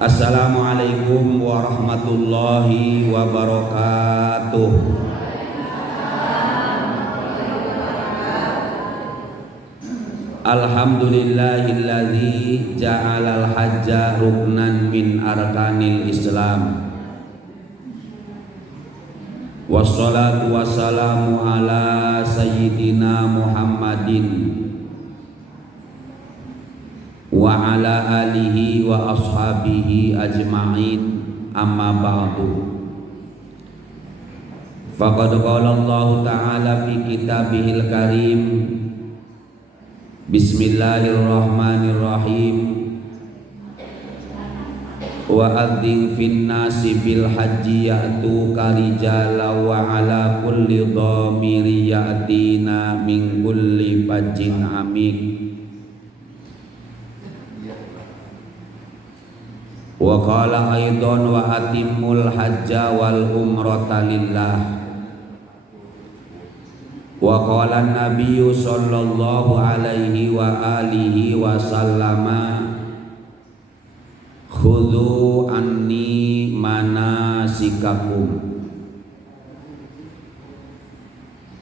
Assalamualaikum warahmatullahi wabarakatuh. Alhamdulillahilladzi ja'alal hajja ruknan min arkanil Islam. Wassalatu wassalamu ala sayyidina Muhammadin wa ala alihi wa ashabihi ajma'in, amma ba'du. Faqad qala Allah ta'ala fi kitabihil karim, bismillahirrahmanirrahim, wa adzin fin nasi bil hajji ya'tuka rijala wa ala kulli dhamiri ya'tina min kulli fajjin amik. Wa qala aidan wa atimmul hajja wal umrata lillah. Wa qala an-nabiyyu sallallahu alaihi wa alihi wa sallama, khudhu anni manasikakum.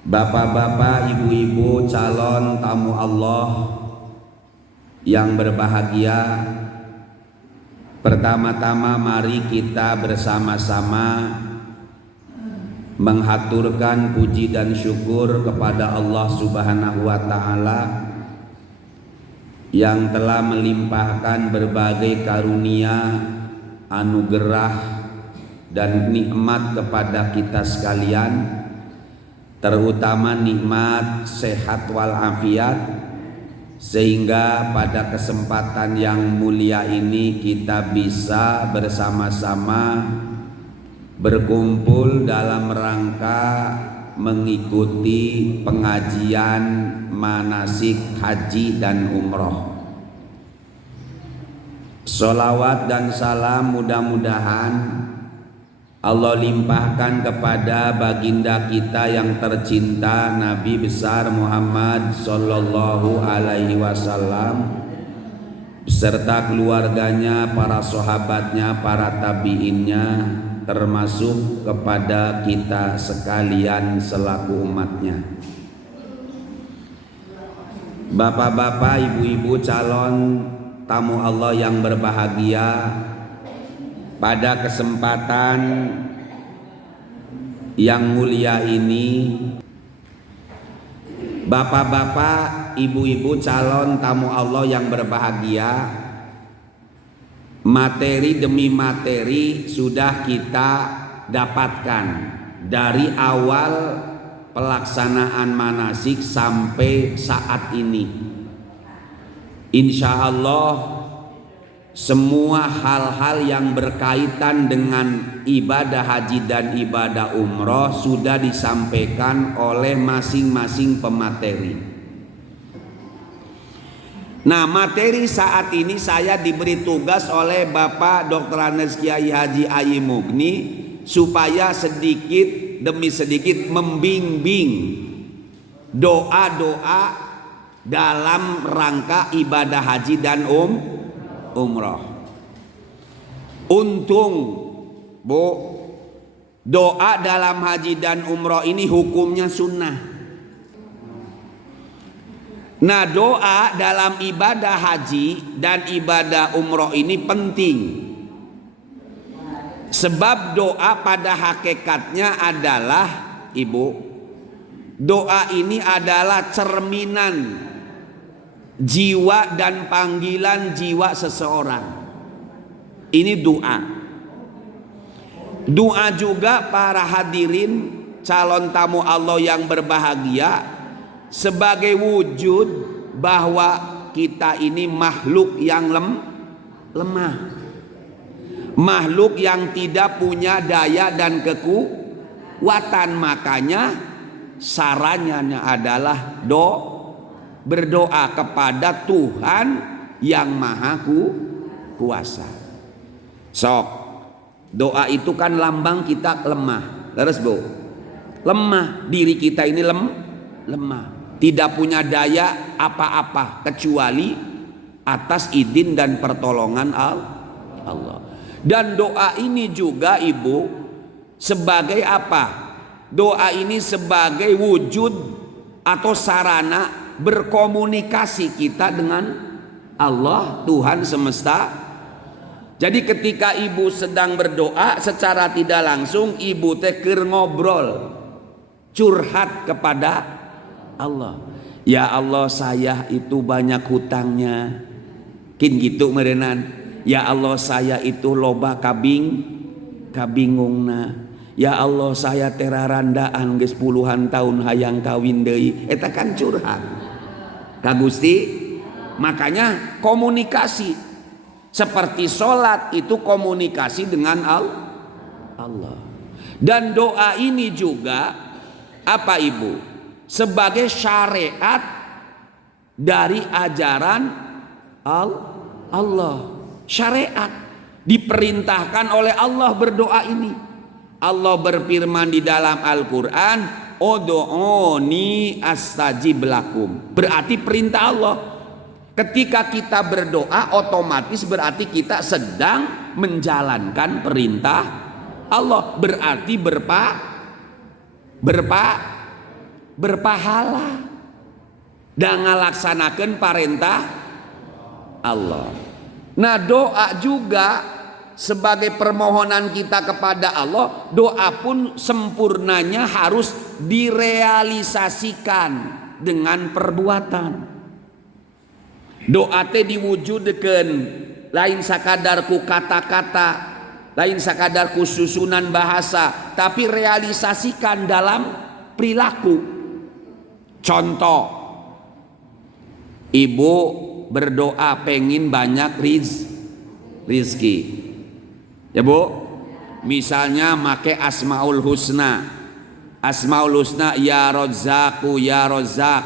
Bapak-bapak, ibu-ibu, calon tamu Allah yang berbahagia, pertama-tama mari kita bersama-sama menghaturkan puji dan syukur kepada Allah Subhanahu wa ta'ala yang telah melimpahkan berbagai karunia, anugerah dan nikmat kepada kita sekalian, terutama nikmat sehat walafiat, sehingga pada kesempatan yang mulia ini kita bisa bersama-sama berkumpul dalam rangka mengikuti pengajian manasik haji dan umroh. Sholawat dan salam mudah-mudahan Allah limpahkan kepada baginda kita yang tercinta, Nabi besar Muhammad sallallahu alaihi wasallam, beserta keluarganya, para sahabatnya, para tabi'innya, termasuk kepada kita sekalian selaku umatnya. Bapak-bapak, ibu-ibu, calon tamu Allah yang berbahagia, pada kesempatan yang mulia ini, bapak-bapak, ibu-ibu, calon tamu Allah yang berbahagia, materi demi materi sudah kita dapatkan dari awal pelaksanaan manasik sampai saat ini. Insya Allah semua hal-hal yang berkaitan dengan ibadah haji dan ibadah umroh sudah disampaikan oleh masing-masing pemateri. Nah, materi saat ini saya diberi tugas oleh Bapak Dr. Andes Kiai Haji Ayi Mugni supaya sedikit demi sedikit membimbing doa-doa dalam rangka ibadah haji dan umroh. Untung, Bu, doa dalam haji dan umroh ini hukumnya sunnah. Nah, doa dalam ibadah haji dan ibadah umroh ini penting. Sebab doa pada hakikatnya adalah, Ibu, doa ini adalah cerminan jiwa dan panggilan jiwa seseorang. Ini doa. Doa juga para hadirin calon tamu Allah yang berbahagia sebagai wujud bahwa kita ini makhluk yang lemah, makhluk yang tidak punya daya dan kekuatan. Makanya sarannya adalah berdoa kepada Tuhan yang maha kuasa. Sok, doa itu kan lambang kita lemah. Terus, Bu, lemah, diri kita ini lemah, tidak punya daya apa-apa kecuali atas izin dan pertolongan Allah. Dan doa ini juga ibu sebagai apa? Doa ini sebagai wujud atau sarana berkomunikasi kita dengan Allah, Tuhan semesta. Jadi ketika ibu sedang berdoa, secara tidak langsung ibu teh keur ngobrol, curhat kepada Allah. Ya Allah, saya itu banyak hutangnya, kin gitu merenan. Ya Allah, saya itu loba kabingungna. Ya Allah, saya terarandaan geus puluhan tahun hayang kawin deui. Eta kan curhat ka Gusti. Makanya komunikasi seperti sholat itu komunikasi dengan Allah. Dan doa ini juga apa ibu? Sebagai syariat dari ajaran Allah. Syariat diperintahkan oleh Allah berdoa ini. Allah berfirman di dalam Al-Quran, Ud'uni astajib lakum. Berarti perintah Allah. Ketika kita berdoa otomatis berarti kita sedang menjalankan perintah Allah. Berarti berpahala dan ngalaksanakan perintah Allah. Nah, doa juga sebagai permohonan kita kepada Allah. Doa pun sempurnanya harus direalisasikan dengan perbuatan. Doa teh diwujudkeun lain sakadar ku kata-kata, lain sakadar ku susunan bahasa, tapi realisasikan dalam perilaku. Contoh, ibu berdoa pengen banyak rizki, ya bu. Misalnya make Asmaul Husna, ya Rozzaku ya Rozzaq,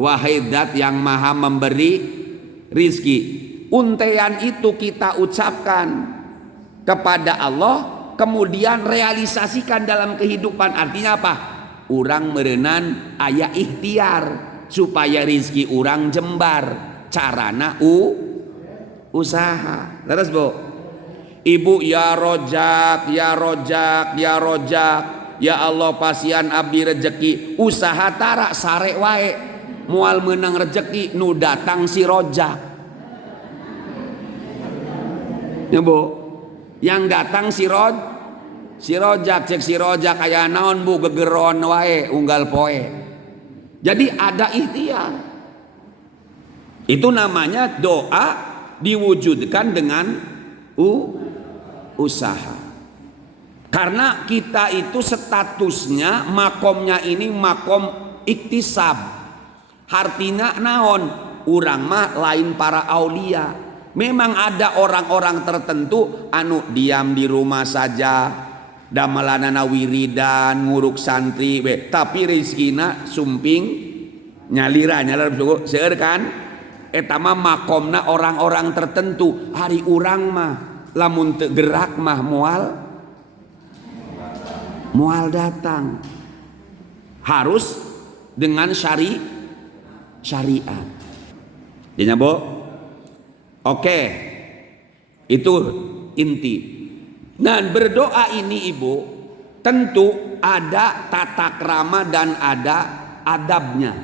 wahai zat yang maha memberi rizki. Untaian itu kita ucapkan kepada Allah, kemudian realisasikan dalam kehidupan. Artinya apa? Urang merenan aya ikhtiar supaya rizki urang jembar, carana usaha. Terus bu, ibu ya Rojak, ya Rojak, ya Rojak, ya Allah pasian abdi rezeki, usaha tara sare wae mual menang rezeki nu datang si Rojak. Ya bu, yang datang si Rojak, cek si Rojak aya naon bu, gegeron wae unggal poe. Jadi ada ikhtiar. Itu namanya doa diwujudkan dengan usaha. Karena kita itu statusnya makomnya ini makom iktisab. Artinya naon? Urang mah lain para aulia. Memang ada orang-orang tertentu anu diam di rumah saja, damelanana wiridan, nguruk santri, tapi rezekina sumping nyalir seueur kan? Eta mah makomna orang-orang tertentu. Hari urang mah lamun teu gerak mah mual datang. Harus dengan syariat. Dinya bu? Oke, itu inti. Dan berdoa ini ibu tentu ada tata krama dan ada adabnya.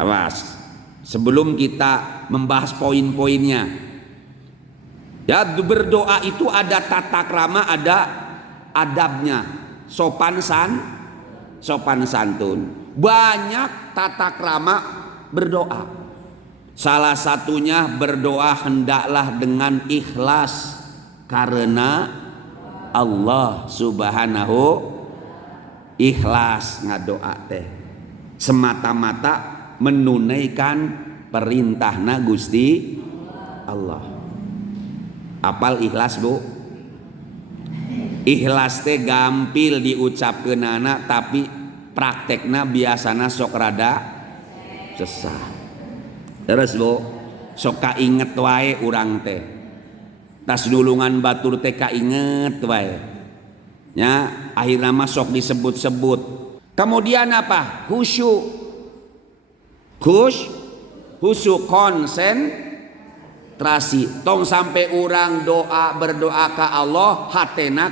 Awas, sebelum kita membahas poin-poinnya, ya berdoa itu ada tata krama, ada adabnya, sopan santun. Banyak tata krama berdoa. Salah satunya berdoa hendaklah dengan ikhlas karena Allah subhanahu. Ikhlas ngadoa teh semata-mata menunaikan perintahna Gusti Allah. Apal ikhlas bu? Ikhlas teh gampil diucapkeunana tapi praktekna biasana sok rada sesah. Terus bu, sok kainget wae urang teh. Tas dulungan batur teh kainget wae. Ya, akhirna mah sok disebut-sebut. Kemudian apa? Khusyuk konsen terasi. Tong sampai orang berdoa ke Allah hatena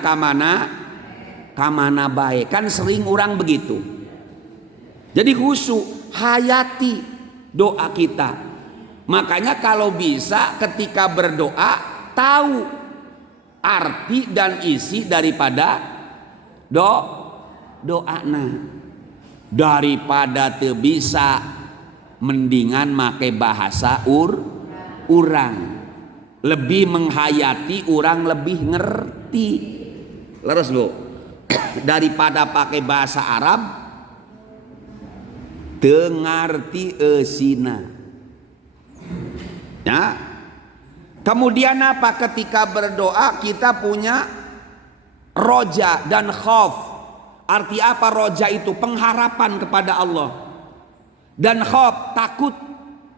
kamana baik. Kan sering orang begitu. Jadi khusyuk, hayati doa kita. Makanya kalau bisa ketika berdoa tahu arti dan isi daripada doana. Daripada teu bisa mendingan make bahasa urang. Lebih menghayati, orang lebih ngerti. Leres Bu. Daripada pakai bahasa Arab teu ngarti eusina. Ya. Kemudian apa? Ketika berdoa kita punya roja dan khauf. Arti apa roja itu? Pengharapan kepada Allah. Dan khauf, takut.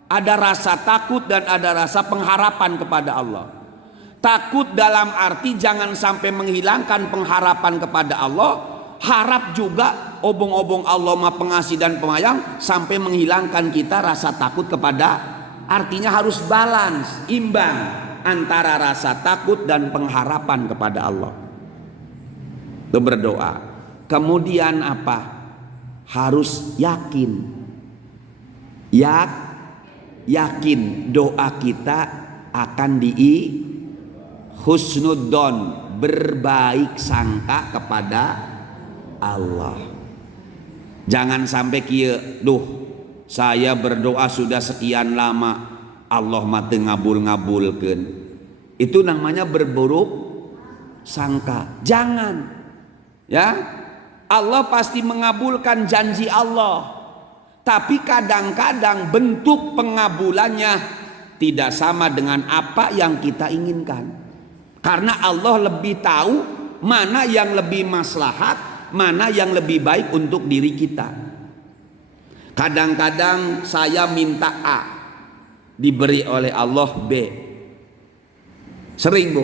Ada rasa takut dan ada rasa pengharapan kepada Allah. Takut dalam arti jangan sampai menghilangkan pengharapan kepada Allah. Harap juga obong-obong Allah Maha Pengasih dan Penyayang sampai menghilangkan kita rasa takut kepada. Artinya harus balance, imbang antara rasa takut dan pengharapan kepada Allah. Itu berdoa. Kemudian apa? Harus yakin. Yakin doa kita akan husnudzon, berbaik sangka kepada Allah. Jangan sampai kieu, saya berdoa sudah sekian lama Allah mah teu ngabul-ngabulkeun. Itu namanya berburuk sangka. Jangan. Ya. Allah pasti mengabulkan janji Allah. Tapi kadang-kadang bentuk pengabulannya tidak sama dengan apa yang kita inginkan. Karena Allah lebih tahu mana yang lebih maslahat, mana yang lebih baik untuk diri kita. Kadang-kadang saya minta A, diberi oleh Allah B. Sering Bu,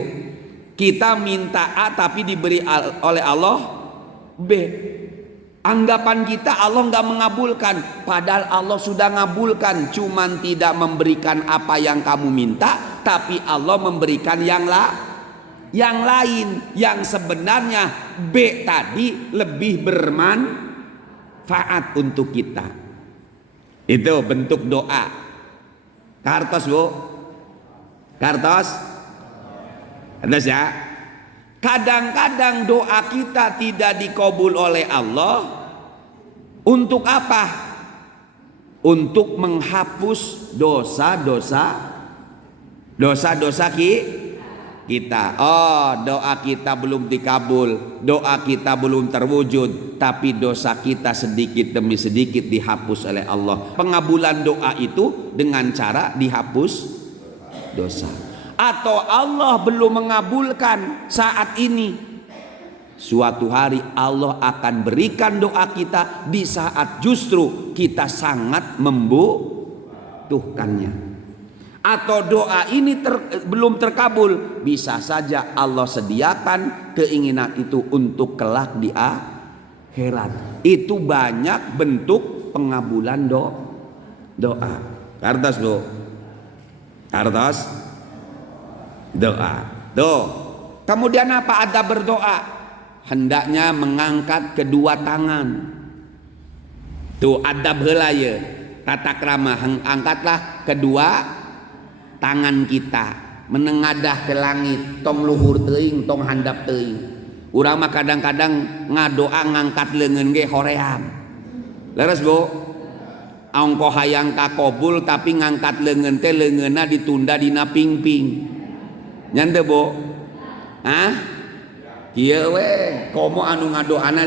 kita minta A tapi diberi oleh Allah B. Anggapan kita Allah nggak mengabulkan, padahal Allah sudah ngabulkan, cuman tidak memberikan apa yang kamu minta, tapi Allah memberikan yang lain yang sebenarnya B tadi lebih bermanfaat untuk kita. Itu bentuk doa. Kartos Bu, kartos ya. Kadang-kadang doa kita tidak dikabul oleh Allah. Untuk apa? Untuk menghapus dosa-dosa kita. Oh, doa kita belum dikabul, doa kita belum terwujud, tapi dosa kita sedikit demi sedikit dihapus oleh Allah. Pengabulan doa itu dengan cara dihapus dosa. Atau Allah belum mengabulkan saat ini, suatu hari Allah akan berikan doa kita di saat justru kita sangat membutuhkannya. Atau doa ini belum terkabul, bisa saja Allah sediakan keinginan itu untuk kelak di akhirat. Itu banyak bentuk pengabulan doa. Kartas Bu, kartas doa. Tuh. Kemudian apa? Ada berdoa. Hendaknya mengangkat kedua tangan. Tuh adab heula ye. Tata krama, angkatlah kedua tangan kita, menengadah ke langit, tong luhur teuing, tong handap teuing. Urang mah kadang-kadang ngadoa ngangkat leungeun ge hoream. Leres Bu? Angko hayang kakobul tapi ngangkat leungeun teh leungeunna ditunda dina pingping. Nyante Bu? Hah? Kieu we komo anu ngadoana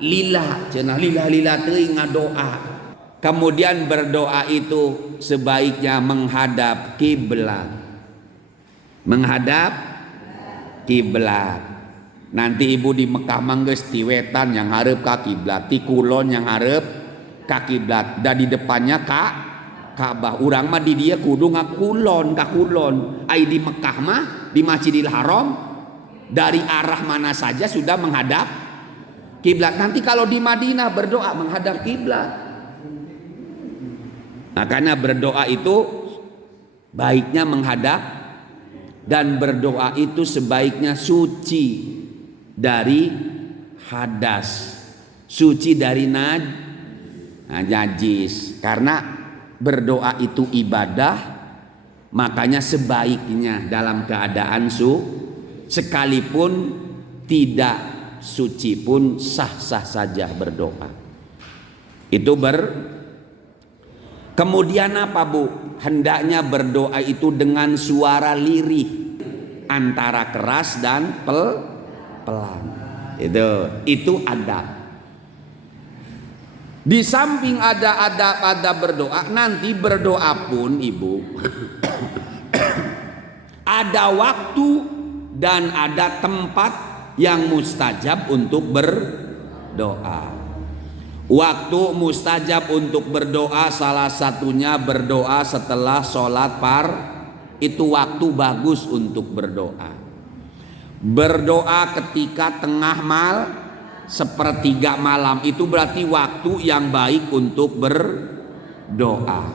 lillah cenah lillah teuing ngadoa. Kemudian berdoa itu sebaiknya menghadap kiblat. Menghadap kiblat. Nanti ibu di Mekah manggeus ti wetan yang hareup ka kiblat, ti kulon yang hareup ka kiblat, da di depannya Ka'bah. Urang mah di dia kudu ngakulon ka kulon. Ai di Mekah mah di Masjidil Haram dari arah mana saja sudah menghadap kiblat. Nanti kalau di Madinah berdoa menghadap kiblat. Makanya berdoa itu baiknya menghadap, dan berdoa itu sebaiknya suci dari hadas, suci dari najis. Karena berdoa itu ibadah, makanya sebaiknya dalam keadaan sekalipun tidak suci pun sah-sah saja berdoa. Itu Kemudian apa Bu? Hendaknya berdoa itu dengan suara lirih, antara keras dan pelan. Itu adab. Di samping ada adab berdoa, nanti berdoa pun Ibu ada waktu dan ada tempat yang mustajab untuk berdoa. Waktu mustajab untuk berdoa salah satunya berdoa setelah sholat itu waktu bagus untuk berdoa. Berdoa ketika tengah sepertiga malam itu berarti waktu yang baik untuk berdoa.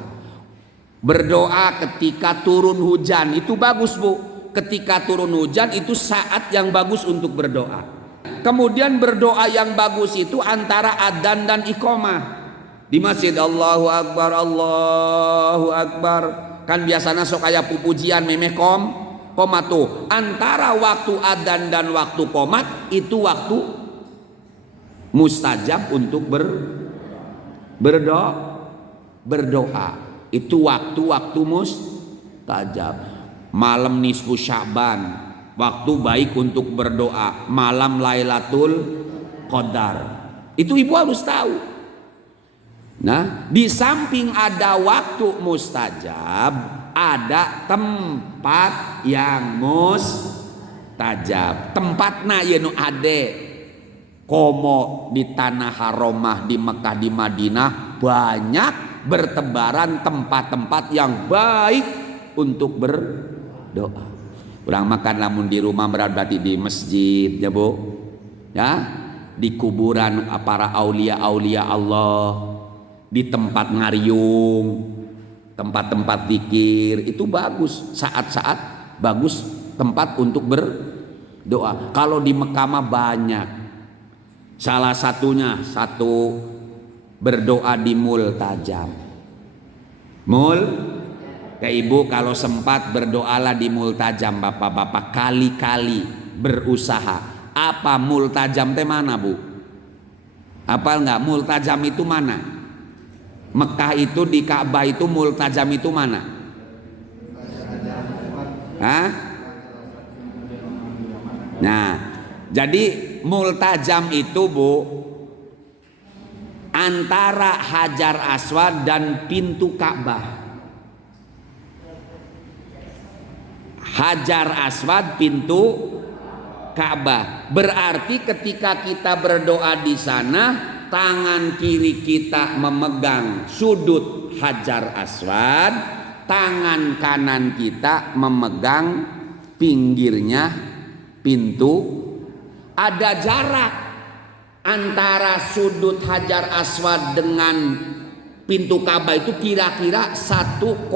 Berdoa ketika turun hujan itu bagus Bu. Ketika turun hujan itu saat yang bagus untuk berdoa. Kemudian berdoa yang bagus itu antara adzan dan iqamah. Di masjid Allahu Akbar, Allahu Akbar. Kan biasanya sok aya pupujian memeh komat tuh. Antara waktu adzan dan waktu qomat itu waktu mustajab untuk berdoa. Itu waktu-waktu mustajab. Malam nisfu Sya'ban, waktu baik untuk berdoa. Malam Lailatul Qadar, itu Ibu harus tahu. Nah, di samping ada waktu mustajab, ada tempat yang mustajab. Tempatna ye nu ade komo di tanah haromah di Mekah di Madinah banyak bertebaran tempat-tempat yang baik untuk berdoa. Orang makan lamun di rumah berarti di masjid ya Bu, ya, di kuburan para aulia-aulia Allah, di tempat ngariung, tempat-tempat zikir itu bagus, saat-saat bagus tempat untuk berdoa. Kalau di Mekah mah banyak, salah satunya berdoa di Multajam. Kayak Ibu kalau sempat berdoalah di Multajam Bapak-bapak, kali-kali berusaha. Apa Multajam teh mana Bu? Apal nggak Multajam itu mana? Mekah itu di Ka'bah itu Multajam itu mana? Hah? Nah, jadi Multajam itu Bu antara Hajar Aswad dan pintu Ka'bah. Hajar Aswad pintu Ka'bah. Berarti ketika kita berdoa di sana, tangan kiri kita memegang sudut Hajar Aswad, tangan kanan kita memegang pinggirnya pintu. Ada jarak antara sudut Hajar Aswad dengan pintu Ka'bah itu kira-kira 1,2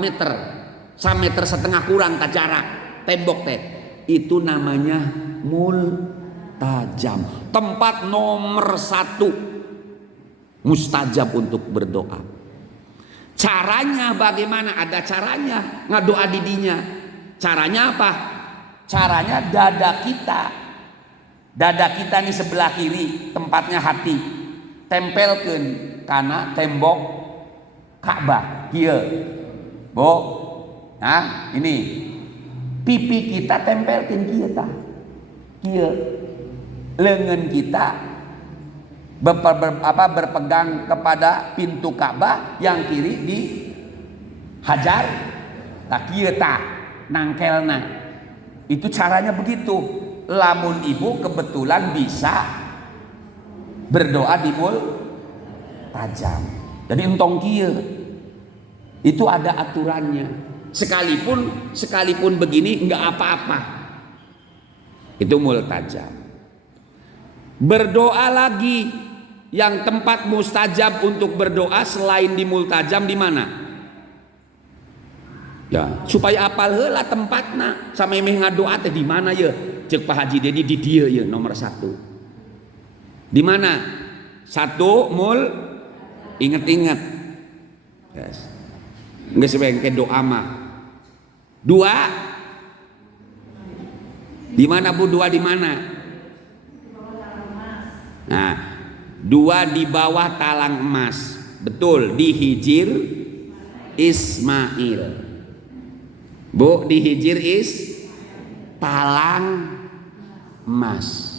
meter. 1,5 meter kurang tak jarak tembok teh. Itu namanya Multajam, tempat nomor 1 mustajab untuk berdoa. Caranya bagaimana? Ada caranya ngadoa didinya. Caranya apa? Caranya dada kita nih sebelah kiri tempatnya hati, tempelkan karena tembok Ka'bah kieu. Bo, nah ini pipi kita tempelkan kieu tah. Kieu. Lengan kita berpegang kepada pintu Ka'bah, yang kiri di Hajar. Tak kieu tah nangkelna. Itu caranya begitu. Lamun Ibu kebetulan bisa berdoa di Multajam. Jadi entong kieu. Itu ada aturannya. Sekalipun begini enggak apa-apa. Itu Multajam. Berdoa lagi yang tempat mustajab untuk berdoa selain di Multajam di mana? Ya, supaya apal heula tempatna samemeh ngadoa teh di mana ya? Cek Pak Haji Dedi di dieu ya nomor 1. Di mana? 1 mul inget-inget. Yes. Geus bengke doa mah. 2 di mana Bu? 2 di mana? Nah, 2 di bawah talang emas. Betul, di Hijir Ismail. Bu, di Hijir talang emas.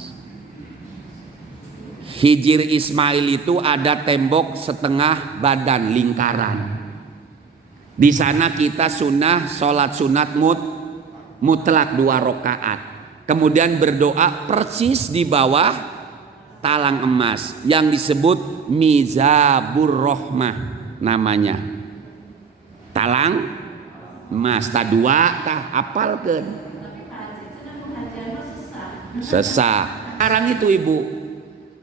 Hijir Ismail itu ada tembok setengah badan lingkaran. Di sana kita sunnah sholat sunat mutlak 2 rakaat. Kemudian berdoa persis di bawah talang emas yang disebut Mizabur Rohmah namanya. Talang emas ta 2 tah apalkeun. Sesak. Sekarang itu Ibu,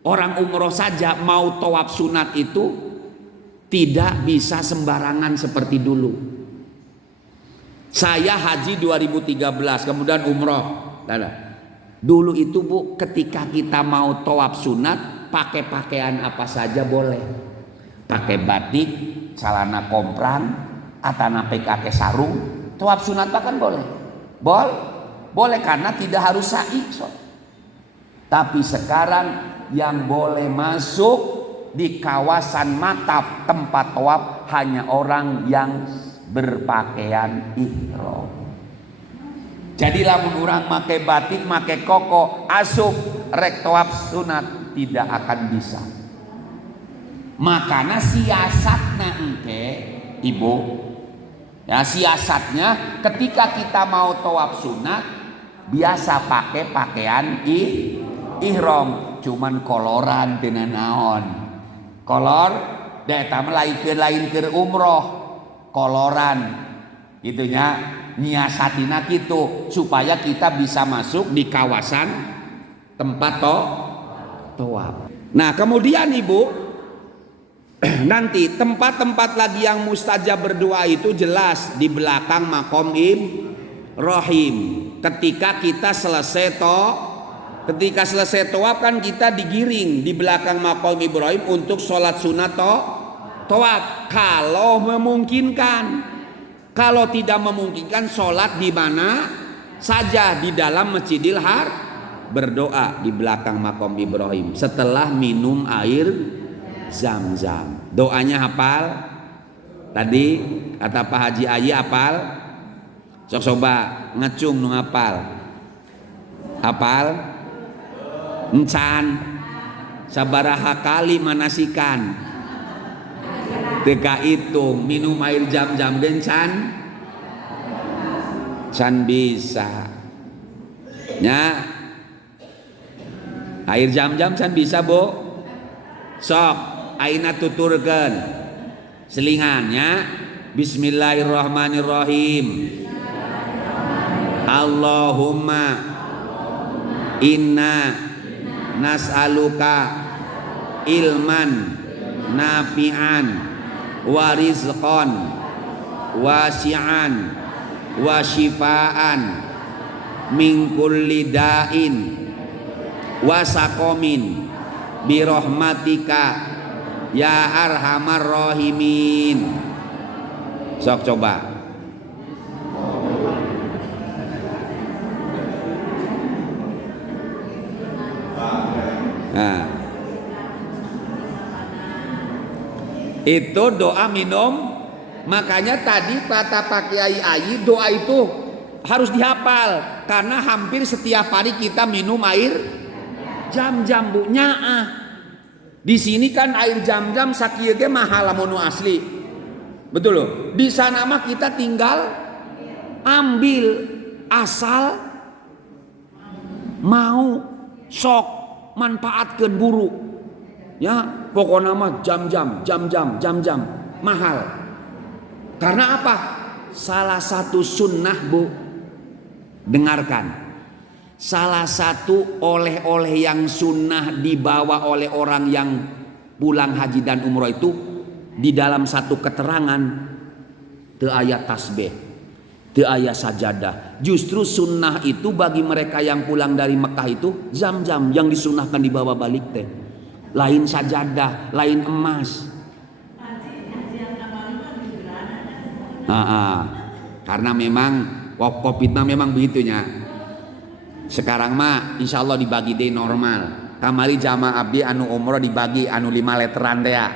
orang umroh saja mau tawaf sunat itu tidak bisa sembarangan seperti dulu. Saya haji 2013 kemudian umroh. Dulu itu Bu, ketika kita mau tawaf sunat pakai pakaian apa saja boleh. Pakai batik, celana komprang, atana pakai sarung, tawaf sunat bahkan boleh. Boleh karena tidak harus sa'i. Tapi sekarang yang boleh masuk di kawasan mataf tempat tawaf hanya orang yang berpakaian ihram. Jadi lamun urang make batik, make koko, asup rek tawaf sunat tidak akan bisa. Makanya siasatna engke Ibu, ya siasatnya ketika kita mau tawaf sunat biasa pakai pakaian ihram, cuman koloran teu naon. Kolor da eta mah lain keur umroh, koloran gitu nya. Nyiasatina kitu supaya kita bisa masuk di kawasan tempat tawaf. Nah, kemudian Ibu, nanti tempat-tempat lagi yang mustajab berdoa itu jelas di belakang Maqam Ibrahim. Ketika selesai tawaf kan kita digiring di belakang Maqam Ibrahim untuk sholat sunat tawaf kalau memungkinkan. Kalau tidak memungkinkan sholat di mana saja di dalam Masjidil Haram, berdoa di belakang Maqam Ibrahim setelah minum air Zam-Zam. Doanya hafal? Tadi kata Pak Haji Ayi hafal? Sok coba ngecung nu hafal. Hafal? Encan sabaraha kali manasikan? Teka itu minum air Zam-Zam gencan can bisa nya air Zam-Zam can bisa Bu sok aina tuturkeun selingannya. Bismillahirrahmanirrahim. Allahumma inna nas'aluka ilman nafi'an wa rizqan wasi'an wa shifaan min kulli da'in wa saqamin bi rahmatika ya arhamar rahimin. Sok coba. Nah, itu doa minum. Makanya tadi kata Pak Kiai Ayi doa itu harus dihafal karena hampir setiap hari kita minum air Zam-Zam Bu nyaah. Di sini kan air Zam-Zam sakieu ge mahal lamun asli. Betul loh. Di sana mah kita tinggal ambil asal mau sok manfaatkeun buru. Ya, pokoknya mah Zam-Zam mahal. Karena apa? Salah satu sunnah Bu, dengarkan. Salah satu oleh-oleh yang sunnah dibawa oleh orang yang pulang haji dan umroh itu di dalam satu keterangan teu aya tasbih. Di ayat sajadah. Justru sunnah itu bagi mereka yang pulang dari Mekah itu Zam-Zam yang disunahkan dibawa balik teh. Lain sajadah, lain emas. Karena memang Covid memang begitunya. Sekarang mah insya Allah dibagi deh normal. Kamari jamaah abdi anu umroh dibagi anu 5 letteran teh ya.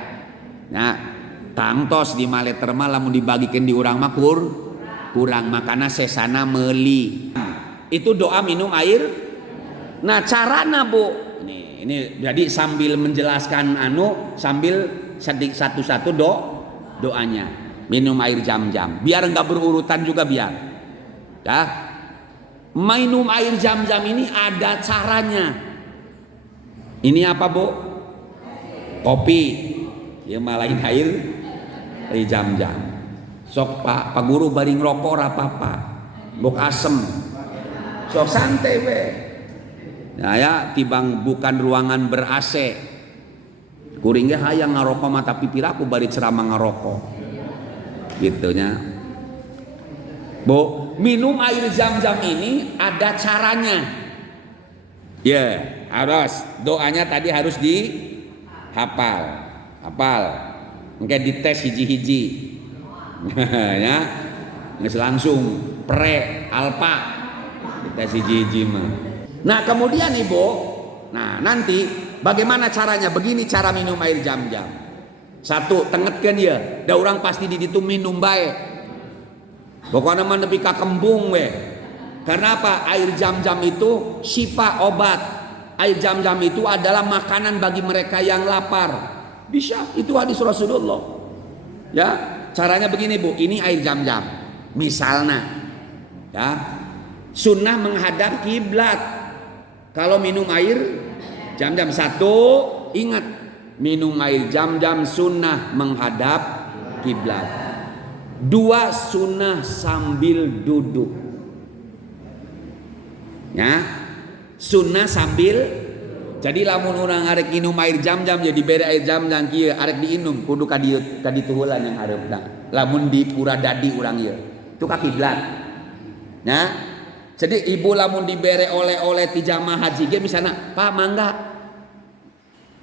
Tangtos 5 letter mah lamun dibagikan di urang mah kurang, makanya sesana meli. Itu doa minum air. Nah carana Bu, ini jadi sambil menjelaskan sambil satu-satu doanya. Minum air Zam-Zam, biar nggak berurutan juga biar. Ya, minum air Zam-Zam ini ada caranya. Ini apa Bu? Kopi, ya malahin air Zam-Zam. Sok pak guru baring rokok apa-apa, bok asem, sok santai we. Nah ya tibang bukan ruangan ber AC. Kuringnya hayang ngarokok mah tapi piraku bari ceramah ngarokok. Gitunya. Bu, minum air Zam-Zam ini ada caranya. Harus doanya tadi harus dihafal. Mungkin dites hiji-hiji. Ya, nggak langsung pre alpa kita hiji mah. Nah kemudian Ibu, nanti bagaimana caranya? Begini cara minum air Zam-Zam. Satu, tengetkeun ya, da urang pasti di ditu minum bae. Pokoknya mah nepi ka kembung we. Karena apa? Air Zam-Zam itu syifa obat. Air Zam-Zam itu adalah makanan bagi mereka yang lapar. Bisa, itu hadis Rasulullah. Ya. Caranya begini Bu, ini air Zam-Zam. Misalnya, ya, sunnah menghadap kiblat. Kalau minum air Zam-Zam, satu, ingat minum air Zam-Zam sunnah menghadap kiblat. Dua, sunnah sambil duduk. Ya, sunnah sambil. Jadi lamun urang arek minum air Zam-Zam jadi bere air Zam-Zam kieu arek diinum kudu ka ditu heula yang hareupna. Lamun di pura dadi urang ieu. Itu ka kiblat. Nah, jadi ibu lamun dibere oleh-oleh ti jamaah haji ge misalna, "Pak, mangga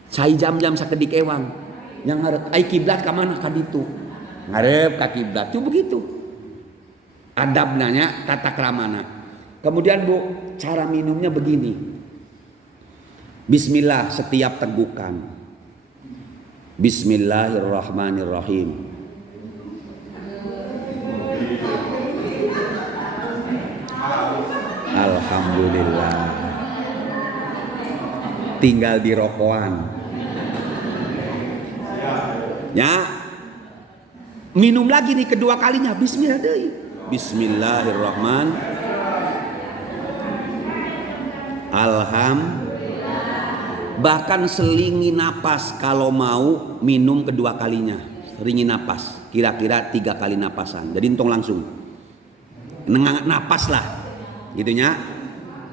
cai Zam-Zam sakedik ewang." Yang hareup ai kiblat ka mana ka ditu. Ngarep ka kiblat. Itu begitu. Adabna nya tata kramana. Kemudian Bu, cara minumnya begini. Bismillah setiap tegukan. Bismillahirrahmanirrahim. Alhamdulillah. Tinggal di rokokan. Ya. Minum lagi nih kedua kalinya. Bismillah deui. Bismillahirrahmanirrahim. Bahkan selingi napas kalau mau minum kedua kalinya. Selingi napas, kira-kira 3 kali napasan. Jadi untung langsung napas lah, gitunya.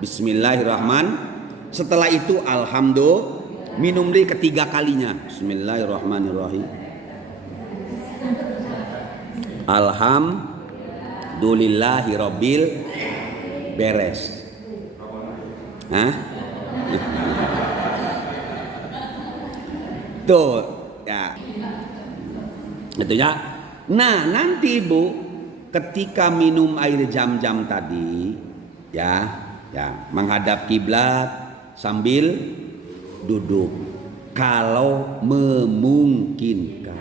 Bismillahirrahmanirrahim. Setelah itu alhamdulillah, minum deh ketiga kalinya. Bismillahirrahmanirrahim. Alhamdulillahirabbil beres. Tuh ya, gitu ya. Nah nanti Ibu ketika minum air Zam-Zam tadi ya menghadap kiblat sambil duduk kalau memungkinkan.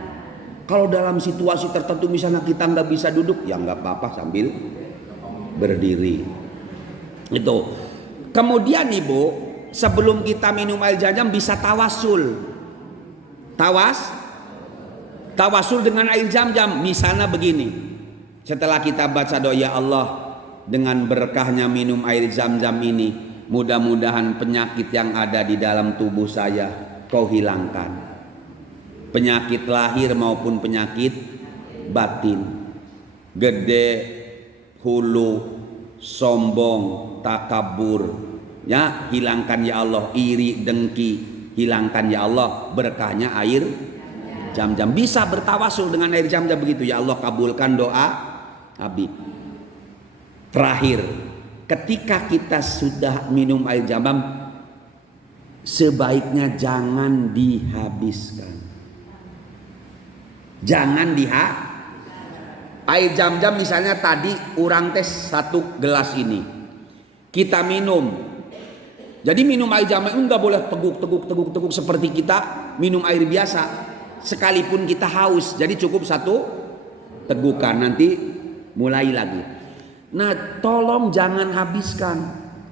Kalau dalam situasi tertentu misalnya kita nggak bisa duduk ya nggak apa-apa sambil berdiri. Itu. Kemudian Ibu sebelum kita minum air Zam-Zam bisa tawasul. Tawasul dengan air Zam-Zam. Misalnya begini, setelah kita baca doa ya Allah, dengan berkahnya minum air Zam-Zam ini, mudah-mudahan penyakit yang ada di dalam tubuh saya Kau hilangkan. Penyakit lahir maupun penyakit batin, gede, hulu, sombong, takabur, ya hilangkan ya Allah. Iri, dengki, hilangkan ya Allah, berkahnya air Zam-Zam. Bisa bertawasul dengan air Zam-Zam begitu. Ya Allah kabulkan doa Habib. Terakhir, ketika kita sudah minum air jam-jam, sebaiknya jangan dihabiskan. Jangan air jam-jam misalnya tadi urang tes 1 gelas ini. Kita minum. Jadi minum air jam-jam enggak boleh teguk seperti kita minum air biasa. Sekalipun kita haus, jadi cukup 1 tegukan, nanti mulai lagi. Nah, tolong jangan habiskan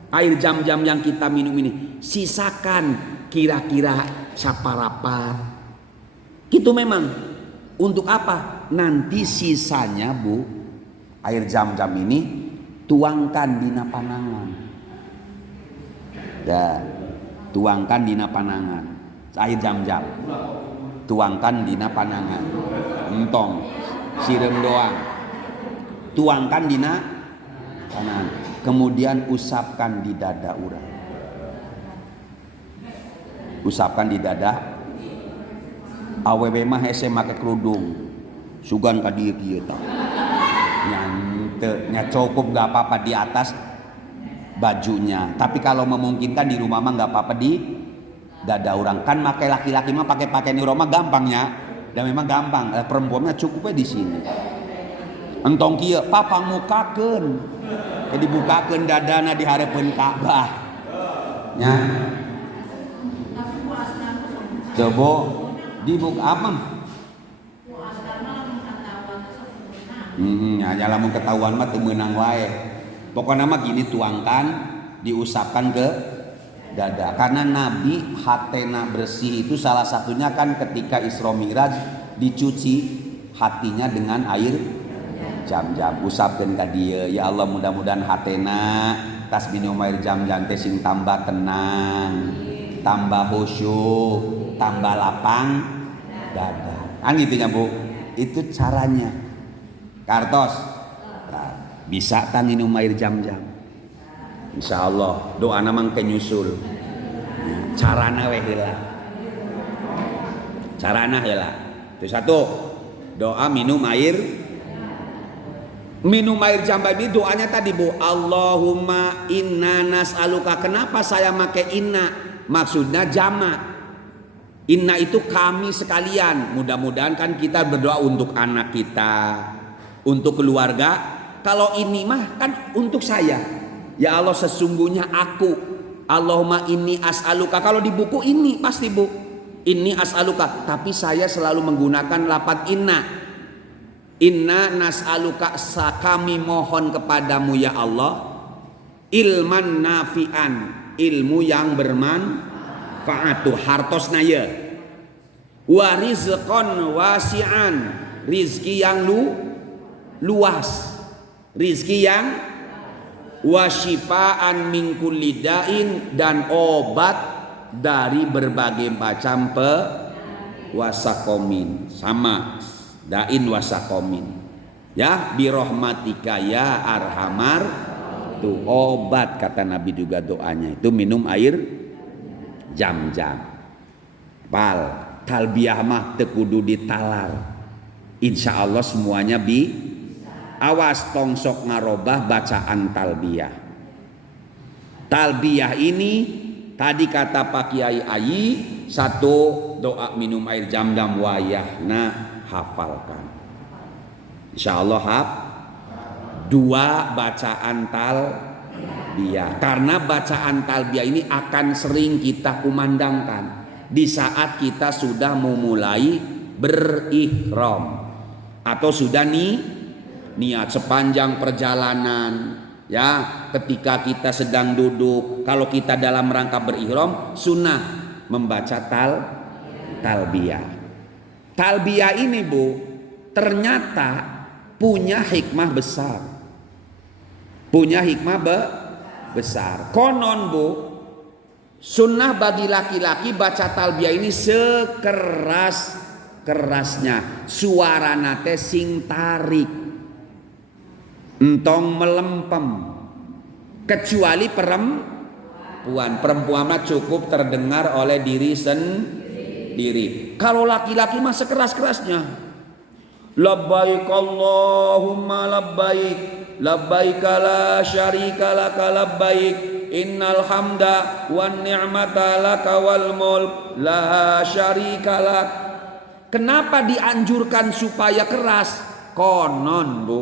air jam-jam yang kita minum ini. Sisakan kira-kira saparapat. Gitu memang. Untuk apa? Nanti sisanya Bu, air jam-jam ini tuangkan dina panangan. Ya, tuangkan dina panangan. Air jam-jam. Tuangkan dina panangan. Entong, sirem doang. Tuangkan dina panangan. Kemudian usapkan di dada urang. Usapkan di dada. Awewe mah hese make kerudung. Sugan ka dieu kieu tah. Nya cukup gak apa-apa di atas bajunya. Tapi kalau memungkinkan di rumah mah gak apa-apa di dada orang. Kan pakai laki-laki mah pakai pakaian di rumah gampangnya. Dan memang gampang. Perempuannya cukupnya di sini. Entong kieu papang mukakeun. Dibukakeun dadana di hareupeun Ka'bah. Nya. Coba dibuka apa? Ya lamun ketahuan mah teu meunang wae. Pokoknya mah gini, tuangkan, diusapkan ke dada. Karena Nabi hatena bersih itu salah satunya kan ketika Isra Mi'raj dicuci hatinya dengan air jam-jam. Usapkeun ka dieu. Ya Allah, mudah-mudahan hatena tas minum air jam-jam teh sing tambah tenang, tambah khusyuk, tambah lapang dada. Kan gitu ya Bu. Itu caranya. Kartos. Bisa tak minum air jam-jam. Insya Allah doa namang kenyusul. Carana we heula. Carana heula. Itu 1. Doa minum air jam-jam ini doanya tadi Bu. Allahumma inna nas'aluka. Kenapa saya make inna? Maksudnya jama'. Inna itu kami sekalian. Mudah-mudahan kan kita berdoa untuk anak kita, untuk keluarga. Kalau ini mah kan untuk saya. Ya Allah, sesungguhnya aku. Allahumma inni as'aluka. Kalau di buku ini pasti Bu. Inni as'aluka. Tapi saya selalu menggunakan lafaz inna. Inna nas'aluka, kami mohon kepadamu ya Allah. Ilman nafi'an. Ilmu yang bermanfaat. Hartosna ya. Wa rizqan wasi'an. Rizki yang luas. Rizki yang wasyifaan min kulli da'in, dan obat dari berbagai macam wasakomin. Sama da'in wasakomin. Ya, birahmatika ya arhamar. Itu obat kata Nabi juga doanya. Itu minum air jam-jam. Talbiyah mah teu kudu ditalar. Insya Allah semuanya awas tongsok ngarobah bacaan talbiyah. Talbiyah ini tadi kata Pak Kiai Ayi, 1 doa minum air jam-jam wayahna hafalkan. Insya Allah 2 bacaan talbiyah. Karena bacaan talbiyah ini akan sering kita kumandangkan di saat kita sudah memulai berihram atau sudah niat sepanjang perjalanan, ya, ketika kita sedang duduk. Kalau kita dalam rangka berihram, sunnah membaca talbiyah. Talbiyah ini Bu, ternyata punya hikmah besar. Punya hikmah besar. Konon Bu, sunnah bagi laki-laki baca talbiyah ini sekeras-kerasnya. Suara nate sing tarik. Entong melempem, kecuali perempuan mah cukup terdengar oleh diri sendiri. Kalau laki-laki mah sekeras-kerasnya. Labbaik Allahumma labbaik, labbaik la syarika laka labbaik, innal hamda wan ni'mata laka wal mulk la syarika lak. Kenapa dianjurkan supaya keras? Konon Bu,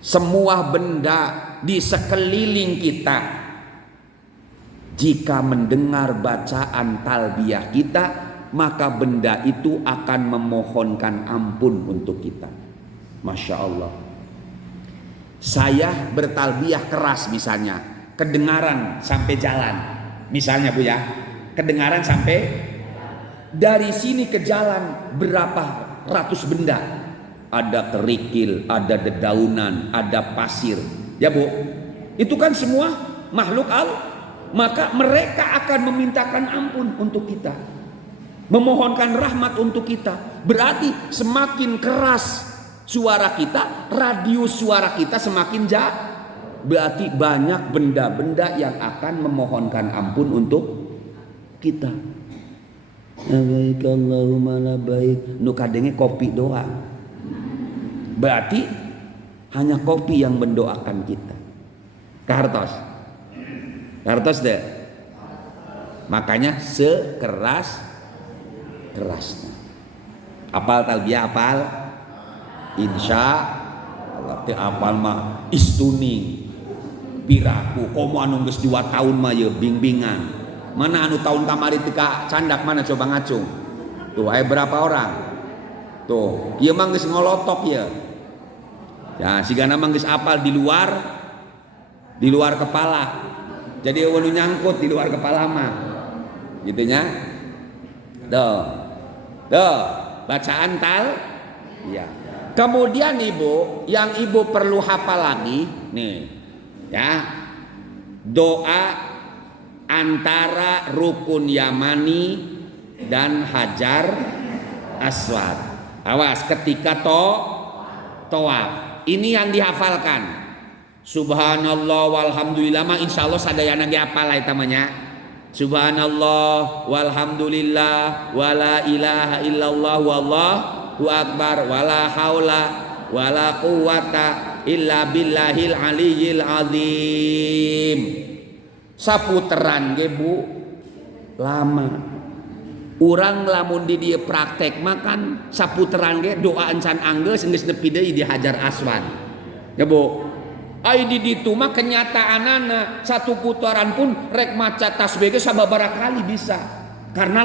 semua benda di sekeliling kita jika mendengar bacaan talbiyah kita, maka benda itu akan memohonkan ampun untuk kita. Masya Allah. Saya bertalbiyah keras misalnya, kedengaran sampai jalan. Misalnya Bu ya, kedengaran sampai dari sini ke jalan berapa ratus benda. Ada kerikil, ada dedaunan, ada pasir. Ya Bu, itu kan semua makhluk Allah. Maka mereka akan memintakan ampun untuk kita, memohonkan rahmat untuk kita. Berarti semakin keras suara kita, radius suara kita semakin jauh. Berarti banyak benda-benda yang akan memohonkan ampun untuk kita. Labbaik Allahumma labbaik. Nu kadenge kopi doa. Berarti hanya kopi yang mendoakan kita. Kartos deh. Makanya sekeras-kerasnya. Apal talbiyah apal? Insya Allah teh apal mah istuning. Piraku komo anu geus 2 tahun mah ye bingbingan. Mana anu tahun kamari tika candak mana coba ngacung. Tuh aya berapa orang? Tuh, ieu mah geus ngolotok ya. Ya sigana mah geus apal di luar kepala. Jadi anu nyangkut di luar kepala mah. Gitu nya. Tuh, bacaan ya. Kemudian Ibu, yang Ibu perlu hafal lagi nih, ya. Doa antara rukun Yamani dan Hajar Aswad. Awas ketika tawaf. Ini yang dihafalkan. Subhanallah walhamdulillah mah insyaallah sadayana ge hafal eta mah nya. Subhanallah walhamdulillah wala ilaha illallah wallahu akbar wala haula wala quwata illa billahil aliyil azim. Saputeran ge Bu lama. Urang lamun di dieu praktek makan saputeran ge doa encan anggeus geus nepi deui di Hajar Aswad. Ya Bu. Ai di ditu mah kenyataanana satu putaran pun rek maca tasbih ge sababaraha kali bisa. Karena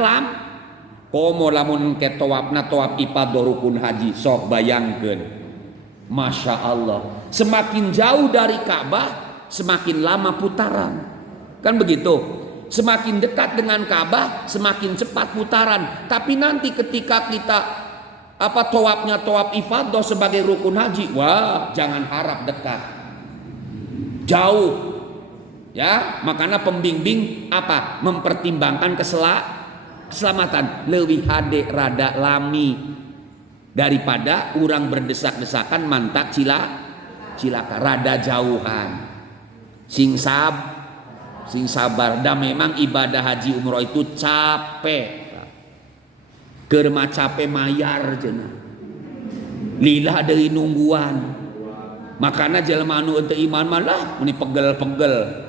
komo lamun ke tawafna tawaf ifadah rukun haji sok bayangkeun. Masya Allah. Semakin jauh dari Ka'bah semakin lama putaran. Kan begitu. Semakin dekat dengan Ka'bah semakin cepat putaran. Tapi nanti ketika kita tawafnya tawaf ifadah sebagai rukun haji, wah jangan harap dekat. Jauh ya, makanya pembimbing mempertimbangkan keselamatan leuwih hade rada lami daripada orang berdesak-desakan mantak cilaka rada jauhan sing sabar. Dan memang ibadah haji umroh itu capek, keur mah capek mayar cenah lila deui nungguan. Makanya jelema anu teu iman mah lah meni pegel-pegel.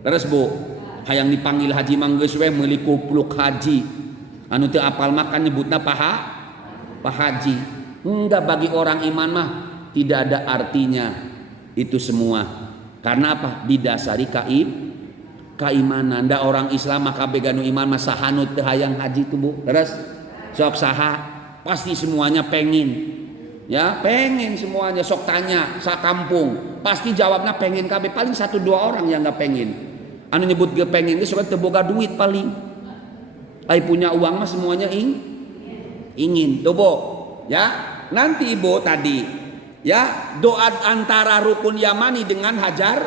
Terus Bu, hayang dipanggil haji mah geus we meuli kupluk haji. Anu teu apal mah kan nyebutna paha haji. Enggak, bagi orang iman mah tidak ada artinya itu semua. Karena apa? Didasari keimanan. Da orang Islam mah kabeh ganu iman mah sahanut teu hayang haji tuh Bu. Terus sok saha pasti semuanya pengen. Ya pengen semuanya, sok tanya sakampung pasti jawabnya pengen kabeh. Paling 1-2 orang yang nggak pengen. Anu nyebut ge pengen ge soalnya teu boga duit paling. Ai punya uang mah semuanya ingin. Tuh Bu, ya. Nanti Ibu tadi ya doa antara rukun Yamani dengan Hajar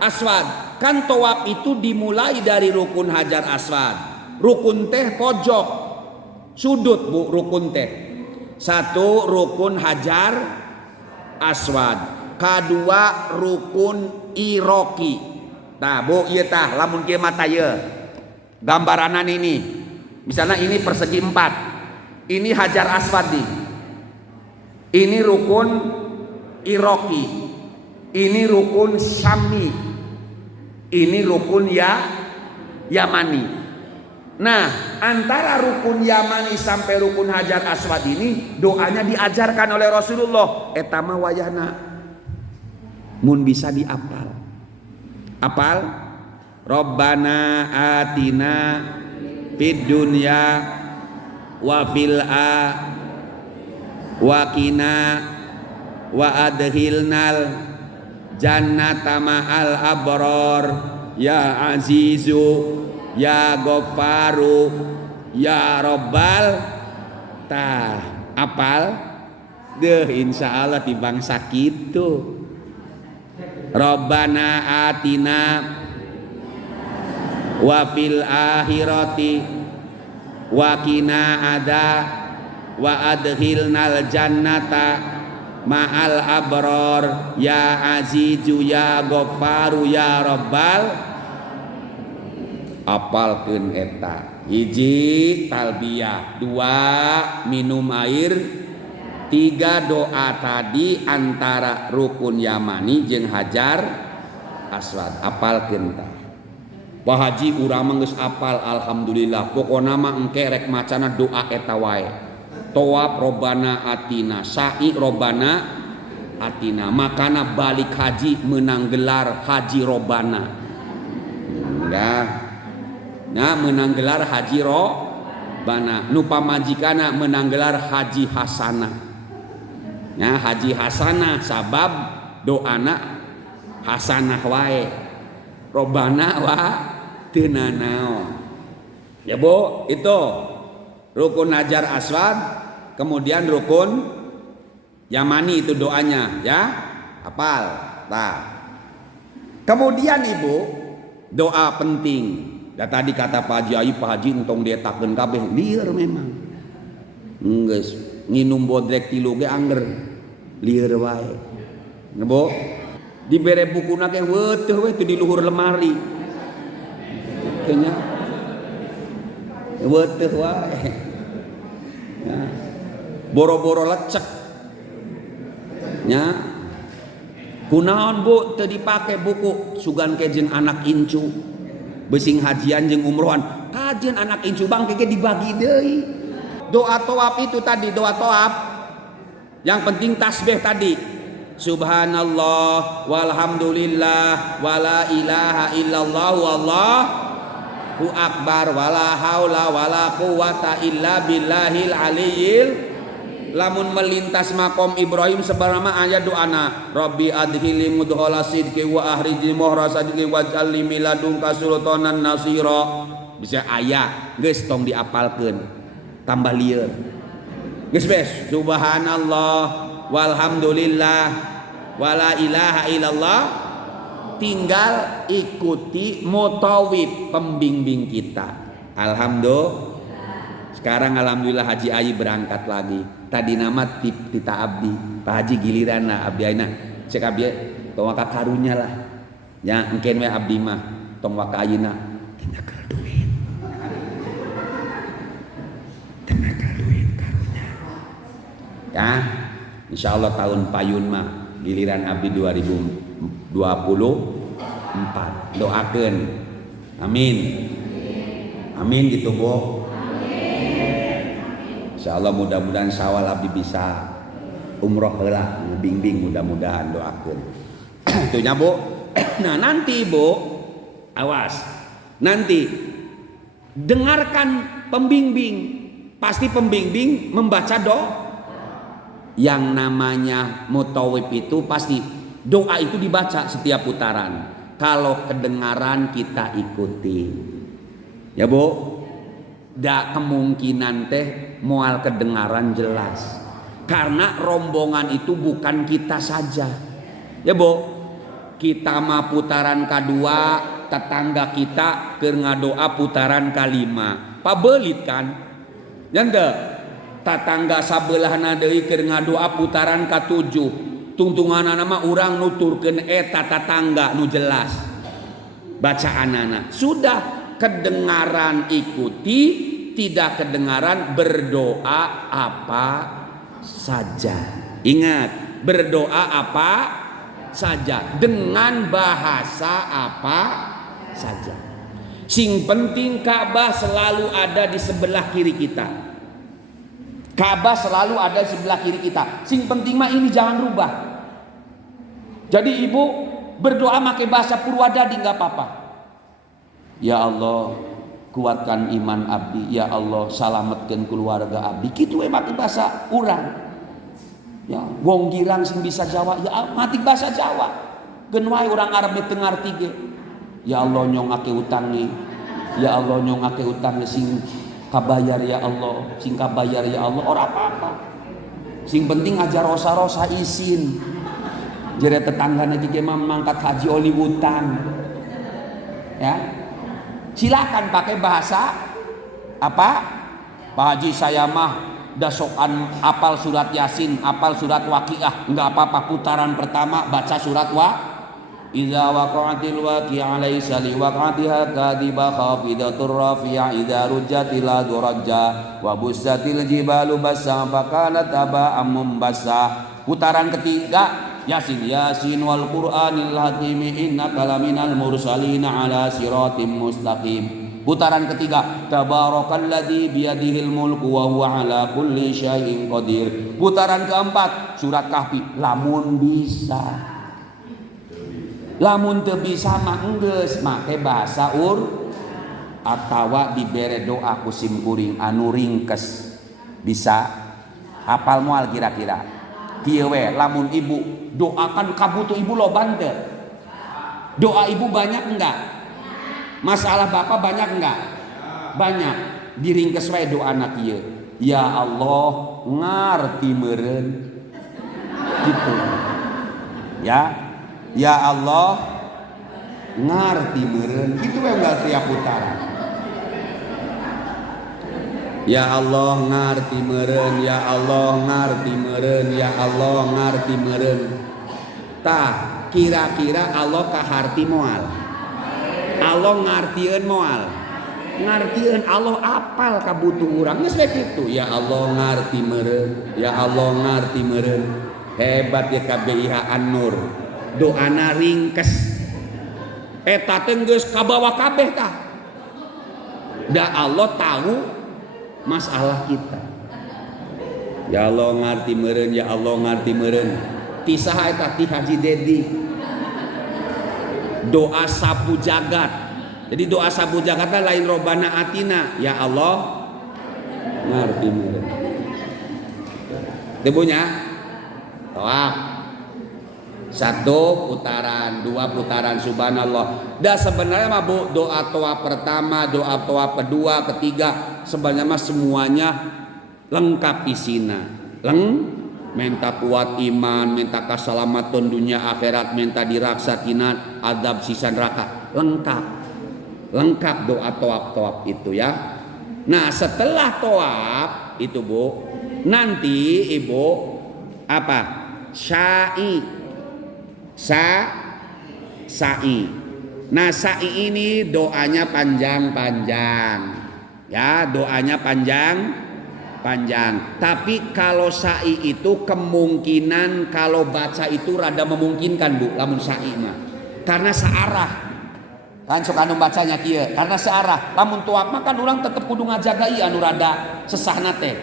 Aswad. Kan tawaf itu dimulai dari rukun Hajar Aswad. Rukun teh pojok sudut Bu, rukun teh. 1 rukun Hajar Aswad, 2 rukun Iroki. Nah Bu, ieu tah lamun kieu mata ieu gambaran ini misalnya ini persegi 4, ini Hajar Aswad nih ini rukun Iraqi, ini rukun Syami, ini rukun Yamani. Nah, antara rukun Yamani sampai rukun Hajar Aswad ini doanya diajarkan oleh Rasulullah. Eta mah wayahna mun bisa diapal. Apal? Rabbana atina fid dunya wa fil wa qina wa adkhilnal jannata ma'al abrar ya azizu ya Ghafaru ya Rabbal apal deh insyaallah di bangsa kitu. Rabbana atina wa fil akhirati wa qina ada wa adkhilnal jannata ma'al abrar ya azizu ya Ghafaru ya Rabbal. Apalkeun eta. Hiji talbiyah, dua minum air, tiga doa tadi antara rukun Yamani jeung Hajar Aswad. Apalkeun tah. Pak Haji urang mah geus apal alhamdulillah. Pokona mah engke rek macana doa eta wae. Tawaf Robbana atina, sa'i Robbana atina. Makana balik haji menang gelar Haji Robbana. Enggak. Nah menang gelar Haji Robbana, nu pamajikana menang gelar Haji Hasanah. Nah Haji Hasanah sabab doana Hasanah wae, Robbana wa teu nanaon. Ya Bu, itu rukun Hajar Aswad, kemudian rukun Yamani itu doanya ya, hafal. Nah. Kemudian Ibu, doa penting. Da tadi kata Pak Haji, Pak Haji entong dietakeun kabeh lieur memang. Geus nginum bodrek 3 ge anger. Lieur wae. Nebo dibere bukuna ge weuteuh we teu di luhur lemari. Kayaknya weuteuh wae. Ya. Boro-boro lecek. Ya. Kunaon Bu teu dipake buku sugan kejeun anak incu. Besing hajian jeung umrohan kajian anak incu bangke ge dibagi deui. Doa tawaf itu tadi, doa tawaf yang penting tasbih tadi, subhanallah walhamdulillah wala ilaha illallah wallahu akbar wala haula wala quwata illa billahil aliyil. Lamun melintas makom Ibrahim sebarama ayat doana Rabbi adkhilni mudkhala sidqi wa ahrijni mukhraja sidqi waj'alni min ladunka sultanan nasira. Bisa aya geus tong diapalkeun tambah lieur geus bes subhanallah walhamdulillah wala ilaha illallah. Tinggal ikuti mutawif pembimbing kita. Alhamdulillah. Sekarang alhamdulillah Haji Ayi berangkat lagi. Tadi nama tita abdi Pak Haji giliran lah abdi aina cek abdi tong waka karunya lah ya engkeun we abdi mah tong waka ayeuna tinakel duit karunya ya insyaallah tahun payun mah giliran abdi 2024 doakeun amin amin gitu Bu. Insyaallah mudah-mudahan Syawal abdi bisa umroh heula bimbing mudah-mudahan doakeun. Itu nya Bu. Nah nanti Bu awas. Nanti dengarkan pembimbing. Pasti pembimbing membaca doa. Yang namanya mutawif itu pasti doa itu dibaca setiap putaran. Kalau kedengaran kita ikuti. Ya Bu. Da kemungkinan teh moal kedengaran jelas karena rombongan itu bukan kita saja ya Bu. Kita mah putaran kedua tetangga kita keur ngadoa putaran kelima pabelit kan nyanda tetangga sabelahna deui keur ngadoa putaran ke-7 tungtunganana mah urang nuturkeun eta tetangga nu jelas bacaanana sudah. Kedengaran ikuti, tidak kedengaran berdoa apa saja. Ingat, berdoa apa saja, dengan bahasa apa saja. Sing penting Ka'bah selalu ada di sebelah kiri kita. Ka'bah selalu ada di sebelah kiri kita. Sing penting mah ini jangan rubah. Jadi ibu berdoa pakai bahasa Purwadadi nggak apa-apa. Ya Allah, kuatkan iman abdi. Ya Allah, salamatkan keluarga abdi. Kitu we pakai bahasa urang. Ya, wong girang sing bisa Jawa, ya mati bahasa Jawa. Geun wae urang Arab teu ngarti ge. Ya Allah nyongake utang nih. Ya Allah nyongake utang nih sing kabayar ya Allah, sing kabayar ya Allah, ora apa-apa. Sing penting aja rosa-rosa isin. Jere tetanggana ge mah mangkat haji oli utang. Ya. Silakan pakai bahasa apa? Pak Haji saya mah dasokan apal surat Yasin, apal surat Waqiah, enggak apa-apa. Putaran pertama baca surat Idza waqa'atil waqi'ah laysa liwaqa'atiha kadhiba khafidatur rafi'ah idza rujjatil ardu rajja wa bussatil jibalu bassa fakanat haba'an mumbassa. Putaran ketiga Yasin Yasin wal Qur'anil hakim innaka laminal mursalin ala siratim mustaqim. Putaran ketiga tabarakalladzi biyadihil mulku wa huwa ala kulli syai'in qadir. Putaran keempat surat Kahfi lamun bisa. Lamun teu bisa mah enggeus make bahasa atawa dibere doa ku sim kuring anu ringkes. Bisa hafal moal kira-kira. Kieu we lamun ibu doakan kabutuh ibu loban teu? Doa ibu banyak enggak? Masalah bapak banyak enggak? Banyak. Diringkes wae doa anak kieu. Ya Allah ngarti meureun. Gitu. Ya. Ya Allah ngarti meureun. Itu we enggak tiap putaran. Ya Allah ngarti meureun, ya Allah ngarti meureun, ya Allah ngarti meureun. Tah, kira-kira Allah kaharti moal. Allah ngartieun moal. Ngartieun Allah apal kabutuh urang geus we kitu. Ya Allah ngarti meureun, ya Allah ngarti meureun. Hebat ya KBIH An-Nur. Doana ringkes. Eta teh geus kabawa kabeh tah. Da Allah tahu masalah kita. Ya Allah ngarti meureun, ya Allah ngarti meureun. Ti saha eta? Ti Haji Dedi. Doa sapu jagat. Jadi doa sapu jagat lain robana atina. Ya Allah ngarti meureun. Debunya tawaf. 1 putaran, 2 putaran subhanallah. Dan sebenarnya mah Bu, doa toa pertama, doa toa kedua, ketiga sebenarnya mah semuanya lengkap isina. Minta kuat iman, minta keselamatan dunia akhirat, minta diraksa tina adab sisa neraka. Lengkap doa toab itu ya. Nah, setelah toab itu Bu, nanti Ibu apa? Sa'i. Nah, sa'i ini doanya panjang-panjang. Ya, doanya panjang. Tapi kalau sa'i itu kemungkinan kalau baca itu rada memungkinkan Bu, lamun sa'i mah. Karena searah. Kan sok anu bacanya kieu, karena searah. Lamun tuak mah kan urang tetep kudu ngajagai anu rada sesahna teh.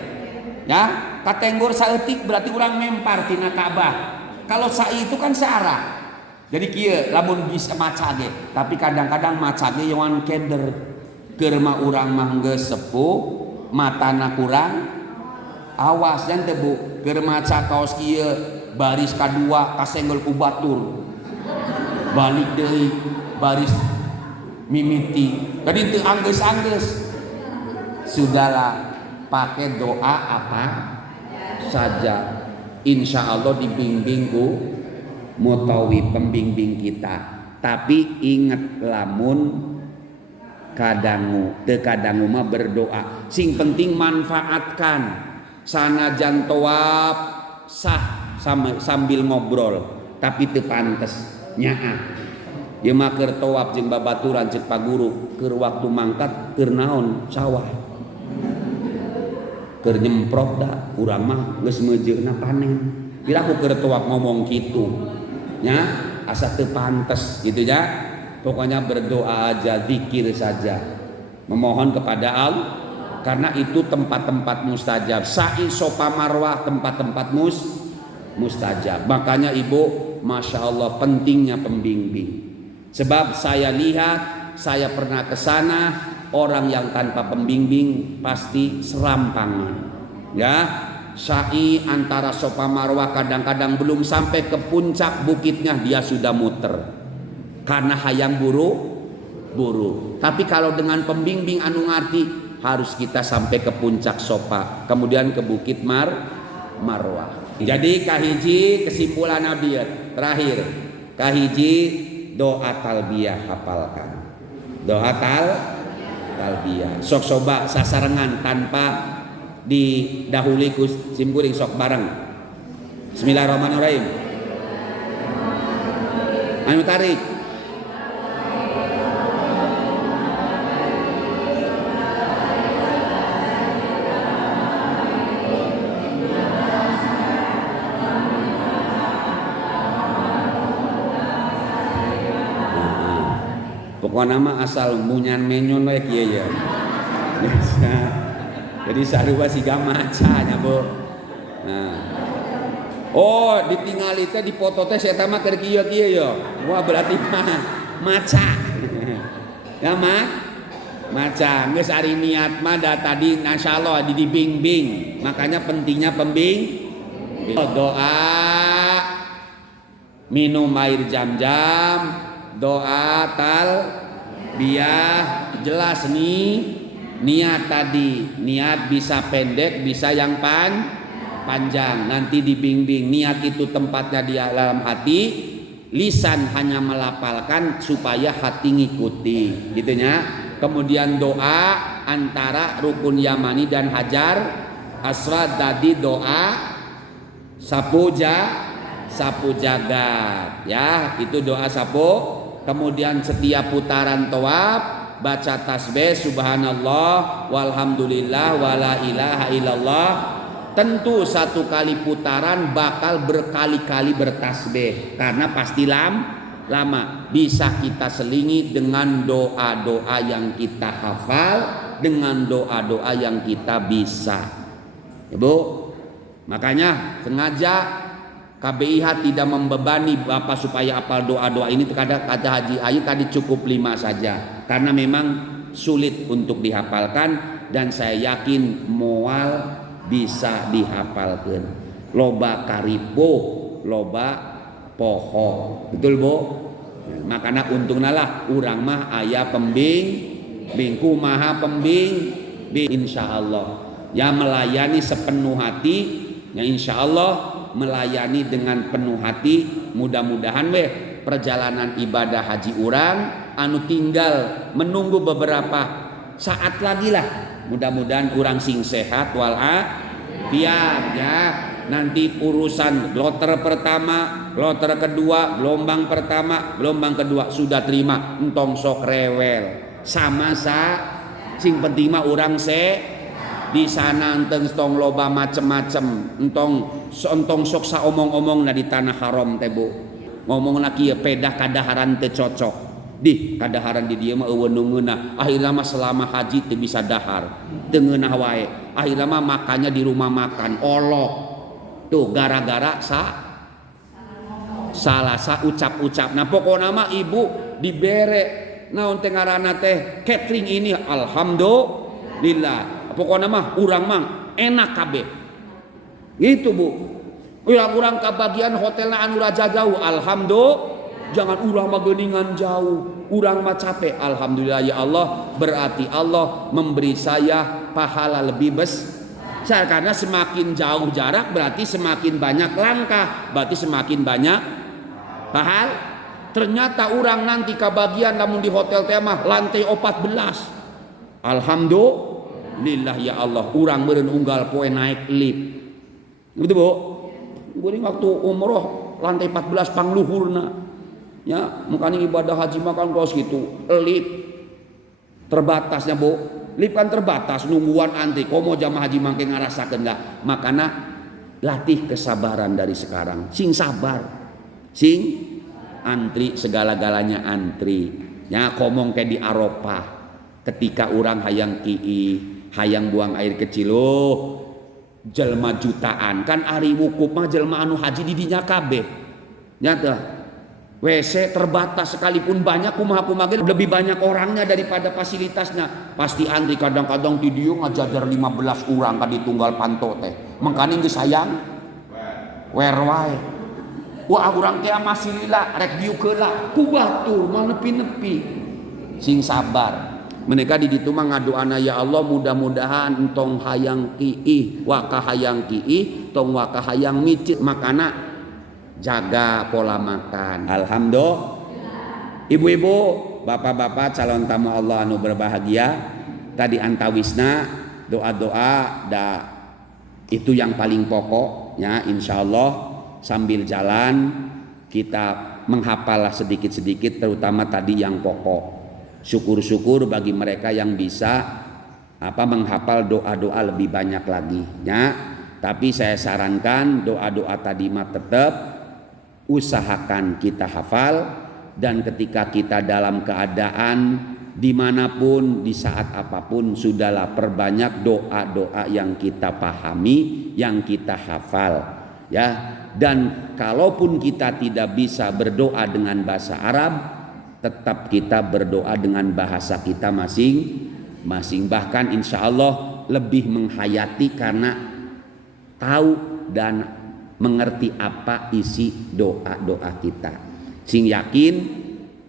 Ya, katenggor saeutik berarti urang mempar tina Ka'bah. Kalau sa'i itu kan searah. Jadi kieu lamun bisa maca ge, tapi kadang-kadang maca ge yang keder. Keur mah urang mah geus sepuh, matana kurang awas jan teh Bu. Keur maca kaos kieu baris kadua kasenggol ku batur. Balik deui baris mimiti. Tadi teu anggeus-anggeus. Sudahlah, pakai doa apa saja. Insya Allah dibimbing ku mutawi pembimbing kita. Tapi ingat lamun kadangu teu kadangu mah berdoa. Sing penting manfaatkan. Sanajan toab sah sambil ngobrol, tapi teu pantes nyaah. Ieu mah keur toab jeung babaturan ceuk paguru, keur waktu mangkat keur naon sawah. keur nyemprot dah urang mah geus meujeuna panen. Kira aku keur tuak ngomong kitu nya asa teu pantes gitu ya. Pokoknya berdoa aja, zikir saja, memohon kepada Allah karena itu tempat-tempat mustajab. Sa'i, Sofa, Marwah tempat-tempat mustajab. Makanya ibu, masya Allah pentingnya pembimbing. Sebab saya lihat, saya pernah ke sana, orang yang tanpa pembimbing pasti serampangan. Ya, sa'i antara Sofa Marwah kadang-kadang belum sampai ke puncak bukitnya dia sudah muter. Karena hayang buru. Tapi kalau dengan pembimbing anu ngarti, harus kita sampai ke puncak Sofa, kemudian ke bukit Marwah. Jadi kahiji kesimpulan Nabi terakhir, kahiji doa talbiyah hafalkan. Doa talbiyah. Sok coba sasarengan tanpa didahului ku simkuring sok bareng. Bismillahirrahmanirrahim. Anu tarik. Pokoknya nama asal munyan menyon we kieu ya. Jadi sarua siga maca nya, Bu. Nah. Oh, ditingali teh dipoto teh saya mah keur kieu ya. Wah, berarti mah maca. Ya, Mak. Maca geus ari niat mah da tadi insyaallah dibimbing. Makanya pentingnya pembimbing. Doa minum air jam-jam, doa talbiyah, jelas nih niat tadi, niat bisa pendek bisa yang panjang, nanti dibimbing. Niat itu tempatnya di dalam hati, lisan hanya melafalkan supaya hati ngikuti gitunya. Kemudian doa antara rukun yamani dan hajar aswad tadi doa sapu jagat ya, itu doa sapu. Kemudian setiap putaran tawaf baca tasbih subhanallah walhamdulillah wala ilaha illallah. Tentu satu kali putaran bakal berkali-kali bertasbih karena pasti lama. Bisa kita selingi dengan doa-doa yang kita hafal, dengan doa-doa yang kita bisa. Ibu, makanya sengaja KBIH tidak membebani Bapak supaya hafal doa-doa ini. Kata Haji Ayu tadi cukup 5 saja karena memang sulit untuk dihafalkan dan saya yakin moal bisa dihafalkan. Loba karipo, loba poho, betul Bu? Makanya untungna lah urang mah aya pembimbing, kumaha pembimbing, insya Allah ya melayani sepenuh hati ya, insya Allah melayani dengan penuh hati. Mudah-mudahan perjalanan ibadah haji urang anu tinggal menunggu beberapa saat lagi lah, mudah-mudahan urang sing sehat walafiat ya. Nanti urusan kloter pertama, kloter kedua, gelombang pertama, gelombang kedua sudah terima, entong sok rewel sama sing penting mah urang di sana enteng tong loba macem-macem, entong sok sa omong-omong na di tanah haram teh Bu. Ngomong na kieu pedah kadaharan teu cocok. Di kadaharan di dieu mah eueun nu ngeunah. Akhirna mah selama haji teu bisa dahar. Teu ngeunah wae. Akhirna mah makannya di rumah makan olok. Tuh gara-gara salah ucap-ucap. Nah pokokna mah ibu dibere naon teh ngaranna teh catering ini alhamdulillah. Pokoknya mah urang mah enak kabeh gitu Bu. Urang kabagian hotelna anu raja jauh alhamdulillah, jangan urang mah geuningan jauh, urang mah capek alhamdulillah ya Allah. Berarti Allah memberi saya pahala lebih besar karena semakin jauh jarak berarti semakin banyak langkah, berarti semakin banyak pahala. Ternyata urang nanti kabagian lamun di hotel teh mah lantai 14 alhamdulillah. Lillah ya Allah, urang meureun unggal poe naik lift. Gitu Bu. Geuning waktu umroh lantai 14 pangluhurna. Ya, makanya ibadah haji mah kan kaos gitu. Lift terbatasnya Bu. lipan terbatas nungguan antri komo jamaah haji mangke ngarasakeun da makana latih kesabaran dari sekarang sing sabar sing antri segala-galanya antri nya komong kayak di Arafah ketika orang hayang ki'i hayang buang air kecil jelma jutaan kan ari wukuf mah jelma anu haji di dinya kabeh nyata WC terbatas sekalipun banyak kumaha-kumaha lebih banyak orangnya daripada fasilitasnya pasti antri kadang-kadang di dieu ngajajar 15 orang ka ditunggal panto teh mangkana geus sayang wer wae wah urang teh masih lila rek dieu keula ku batur mah nepi-nepi sing sabar mereka di ditu mah ngadoana ya Allah mudah-mudahan entong hayang kiih waka hayang kiih tong waka hayang micit makana jaga pola makan. Alhamdulillah. Ibu-ibu, bapak-bapak calon tamu Allah anu berbahagia, tadi antawisna doa-doa itu yang paling pokoknya insyaallah sambil jalan kita menghafal sedikit-sedikit terutama tadi yang pokok. Syukur-syukur bagi mereka yang bisa menghafal doa-doa lebih banyak lagi ya. Tapi saya sarankan doa-doa tadi mah tetap usahakan kita hafal dan ketika kita dalam keadaan dimanapun di saat apapun sudahlah perbanyak doa-doa yang kita pahami yang kita hafal ya dan kalaupun kita tidak bisa berdoa dengan bahasa Arab tetap kita berdoa dengan bahasa kita masing-masing bahkan insya Allah lebih menghayati karena tahu dan mengerti apa isi doa-doa kita. Sing yakin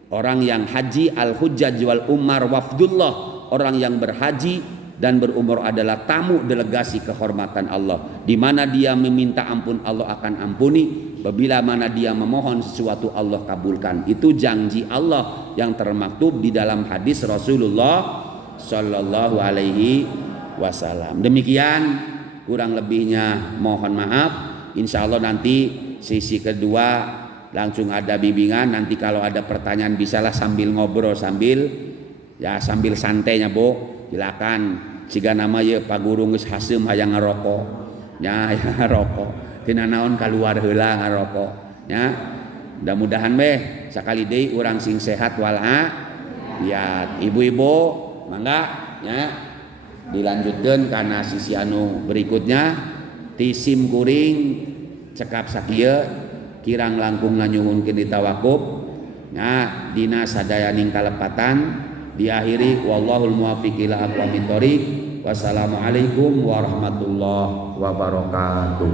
orang yang haji al-hujjaj wal umar wafdullah, orang yang berhaji dan berumur adalah tamu delegasi kehormatan Allah. Di mana dia meminta ampun Allah akan ampuni, bila mana dia memohon sesuatu Allah kabulkan. Itu janji Allah yang termaktub di dalam hadis Rasulullah sallallahu alaihi wasallam. Demikian kurang lebihnya mohon maaf. Insya Allah nanti sesi kedua langsung ada bimbingan. Nanti kalau ada pertanyaan bisalah sambil ngobrol sambil santainya Bu. Silakan. Siga nama ye Pak Guru geus haseum hayang ngarokok. Nya hayang ngarokok. Tina naon kaluar heula ngarokok. Nya. Mudah-mudahan sakali deui urang sing sehat walafiat. Ibu-ibu mangga nya dilanjutkeun kana sisi anu berikutnya. Tisim kuring cekap sakieu kirang langkung nganyuhunkeun di tawakuf nya dina sadayaning kalepatan diakhiri wallahul muwaffiq ila aqwamit thoriq wassalamualaikum warahmatullahi wabarakatuh.